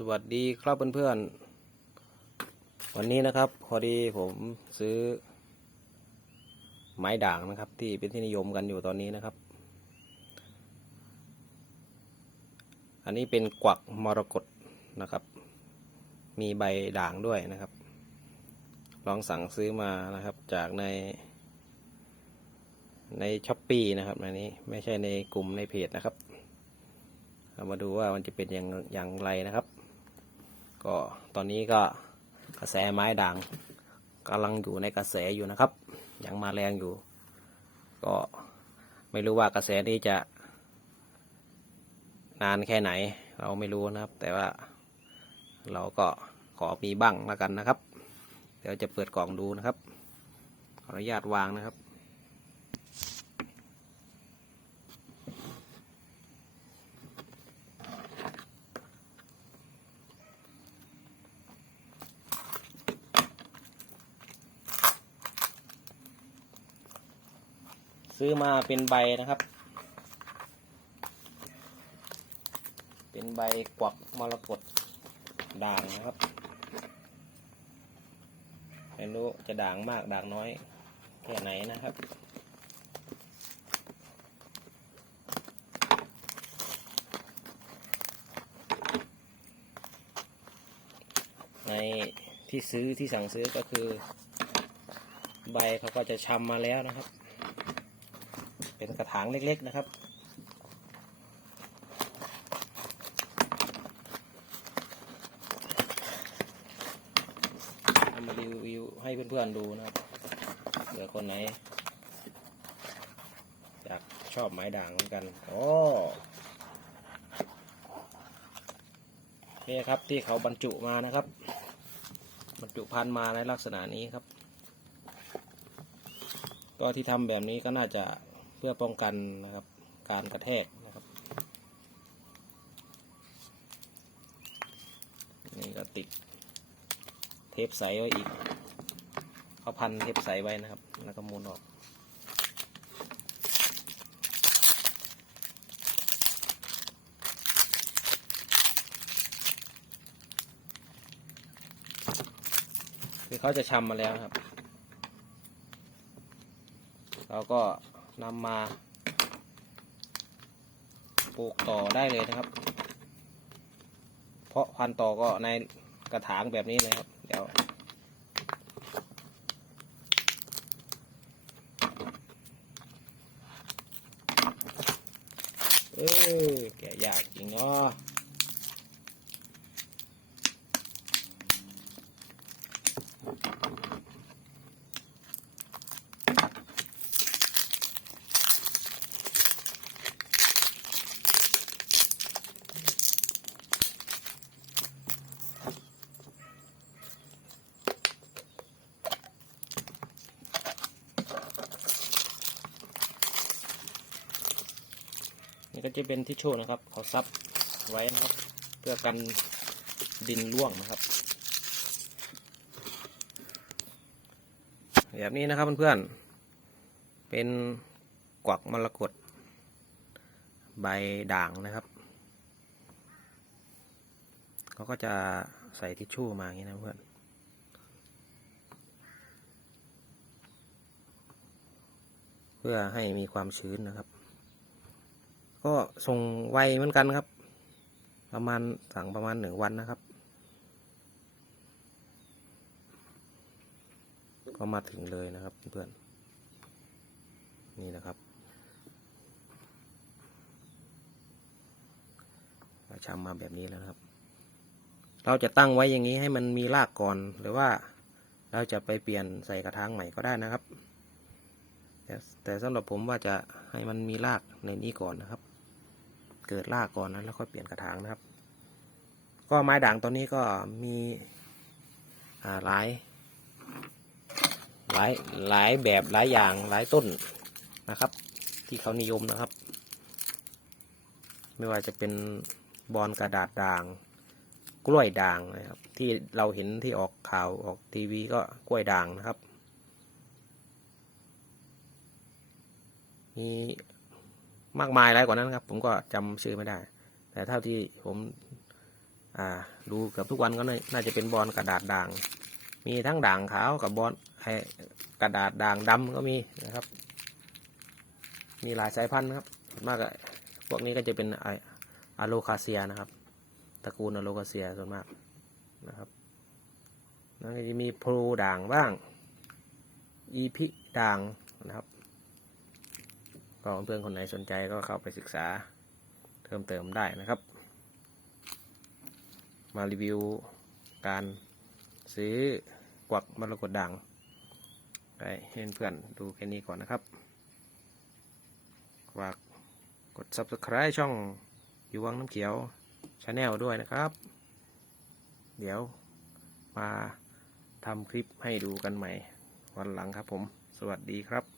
สวัสดีครับเพื่อนๆ วันนี้นะครับ พอดีผมซื้อ ไม้ด่างนะครับ ที่เป็นที่นิยมกันอยู่ตอนนี้นะครับ อันนี้เป็นกวักมรกตนะครับ มีใบด่างด้วยนะครับ ลองสั่งซื้อมานะครับจากใน ในช้อปปีนะครับอันนี้ไม่ใช่ในกลุ่มในเพจนะครับเรามาดูว่ามันจะเป็นอย่างอย่างไรนะครับ ก็ตอนนี้ก็กระแสไม้ด่างกำลังอยู่ในกระแสอยู่นะครับ ยังมาแรงอยู่ ก็ไม่รู้ว่ากระแสนี้จะ นานแค่ไหน เราไม่รู้นะครับ แต่ว่าเราก็ขอมีบ้างแล้วกันนะครับ เดี๋ยวจะเปิดกล่องดูนะครับ ขออนุญาตวางนะครับ ซื้อมาเป็นใบนะครับ เป็นใบกวักมรกตด่างนะครับ ไม่รู้จะด่างมากด่างน้อยแค่ไหนนะครับในที่ซื้อที่สั่งซื้อก็คือ ใบเขาก็จะชำมาแล้วนะครับ เป็นกระถางเล็กๆนะครับ มารีวิวให้เพื่อนๆดูนะครับเผื่อคนไหนอยากชอบไม้ด่างเหมือนกัน โอ้นี่ครับที่เขาบรรจุมานะครับ บรรจุพันธุ์มาในลักษณะนี้ครับ ก็ที่ทำแบบนี้ก็น่าจะ เพื่อป้องกันนะครับการกระแทกนะครับนี่ก็ติดเทปใสไว้อีกเขาพันเทปใสไว้นะครับ แล้วก็มุนออกคือเขาจะชำมาแล้วครับ เราก็ นำมาปลูกต่อได้เลยนะครับ เพราะพันต่อก็ในกระถางแบบนี้เลยครับ เดี๋ยว เออแกะยากจริงเนาะ นี่ก็จะเป็นทิชชู่นะครับเขาซับไว้นะครับ เพื่อกันดินร่วงนะครับแบบนี้นะครับเพื่อนๆ เป็นกวักมรกตใบด่างนะครับ เขาก็จะใส่ทิชชู่มาอย่างนี้นะเพื่อน เพื่อให้มีความชื้นนะครับ ก็ส่งไวเหมือนกันครับ ประมาณสั่งประมาณหนึ่งวันนะครับ ก็มาถึงเลยนะครับเพื่อนนี่นะครับเราชำมาแบบนี้แล้วครับ เราจะตั้งไว้อย่างนี้ให้มันมีรากก่อนหรือว่าเราจะไปเปลี่ยนใส่กระถางใหม่ก็ได้นะครับ แต่สำหรับผมว่าจะให้มันมีรากในนี้ก่อนนะครับ เกิดรากก่อนนะแล้วค่อยเปลี่ยนกระถางนะครับ ก็ไม้ด่างตอนนี้ก็มีหลายหลายหลายแบบหลายอย่างหลายต้นนะครับ ที่เขานิยมนะครับ ไม่ว่าจะเป็นบอลกระดาษด่าง กล้วยด่างนะครับ ที่เราเห็นที่ออกข่าวออกทีวีก็กล้วยด่างนะครับมี มากมายหลายกว่านั้นครับ ผมก็จำชื่อไม่ได้ แต่เท่าที่ผมอ่าดูเกือบทุกวันก็น่านาจะเป็นบอลกระดาษด่าง มีทั้งด่างขาวกับบอลกระดาษด่างดำก็มีนะครับ มีหลายสายพันธุ์ครับส่วนมากพวกนี้ก็จะเป็นอะโลคาเซียนะครับตระกูลอะโลคาเซียส่วนมากนะครับแล้วก็จะมีโพลูด่างบ้าง อีพิด่างนะครับ ก็เพื่อนคนไหนสนใจก็เข้าไปศึกษาเพิ่มเติมได้นะครับ มารีวิวการซื้อกวักมรกตด่างให้เพื่อนดูแค่นี้ก่อนนะครับฝากกด subscribe ช่องอยู่วังน้ำเขียวชาแนลด้วยนะครับ เดี๋ยวมาทำคลิปให้ดูกันใหม่วันหลังครับผม สวัสดีครับ